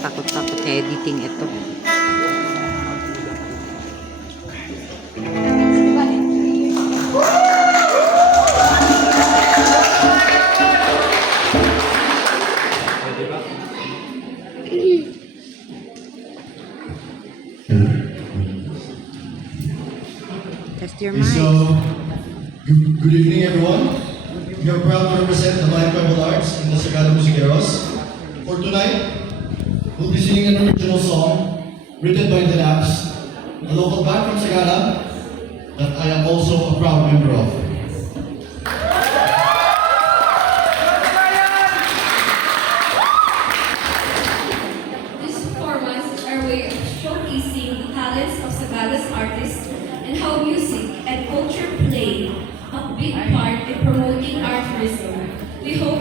Takot-takot na editing ito. Test your Okay, mic. so, good evening everyone. We are proud to represent the Live Tribal Arts and the Sagada Musiceros. For tonight, we'll be singing an original song written by the Naps, a local band from Sagada that I am also a proud member of. This performance is our way of showcasing the talents of Sagada's artists and how music and culture play a big part in promoting our tourism. We hope